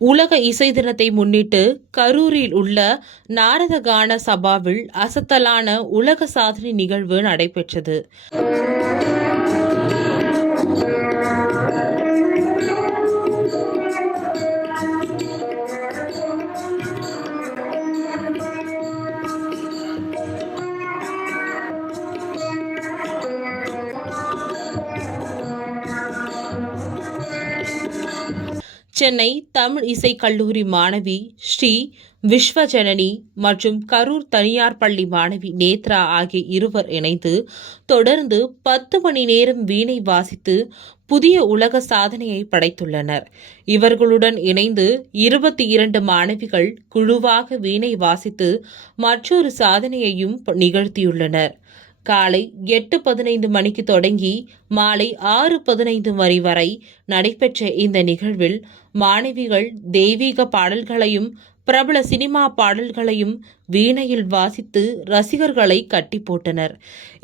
உலக இசை தினத்தை முன்னிட்டு கரூரில் உள்ள நாரத கான சபாவில் அசத்தலான உலக சாதனை நிகழ்வு நடைபெற்றது. சென்னை தமிழ் இசை கல்லூரி மாணவி ஸ்ரீ விஸ்வஜனனி மற்றும் கரூர் தனியார் பள்ளி மாணவி நேத்ரா ஆகிய இருவர் இணைந்து தொடர்ந்து 10 மணி நேரம் வீணை வாசித்து புதிய உலக சாதனையை படைத்துள்ளனர். இவர்களுடன் இணைந்து 22 மாணவிகள் குழுவாக வீணை வாசித்து மற்றொரு சாதனையையும் நிகழ்த்தியுள்ளனர். காலை 8:15 மணிக்கு தொடங்கி மாலை 6:15 மணி வரை நடைபெற்ற இந்த நிகழ்வில் மாணவிகள் தெய்வீக பாடல்களையும் பிரபல சினிமா பாடல்களையும் வீணையில் வாசித்து ரசிகர்களை கட்டி போட்டனர்.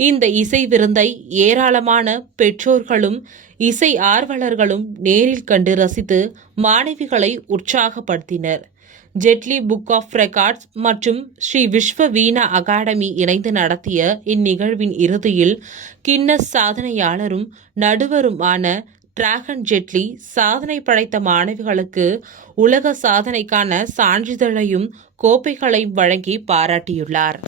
இந்த இசை விருந்தை ஏராளமான பெற்றோர்களும் இசை ஆர்வலர்களும் நேரில் கண்டு ரசித்து மாணவிகளை உற்சாகப்படுத்தினர். ஜெட்லி புக் ஆஃப் ரெக்கார்ட்ஸ் மற்றும் ஸ்ரீ விஸ்வ வீணா அகாடமி இணைந்து நடத்திய இந்நிகழ்வின் இறுதியில் கின்னஸ் சாதனையாளரும் நடுவருமான டிராகன் ஜெட்லி சாதனை படைத்த மாணவிகளுக்கு உலக சாதனைக்கான சான்றிதழையும் கோப்பைகளையும் வழங்கி பாராட்டியுள்ளார்.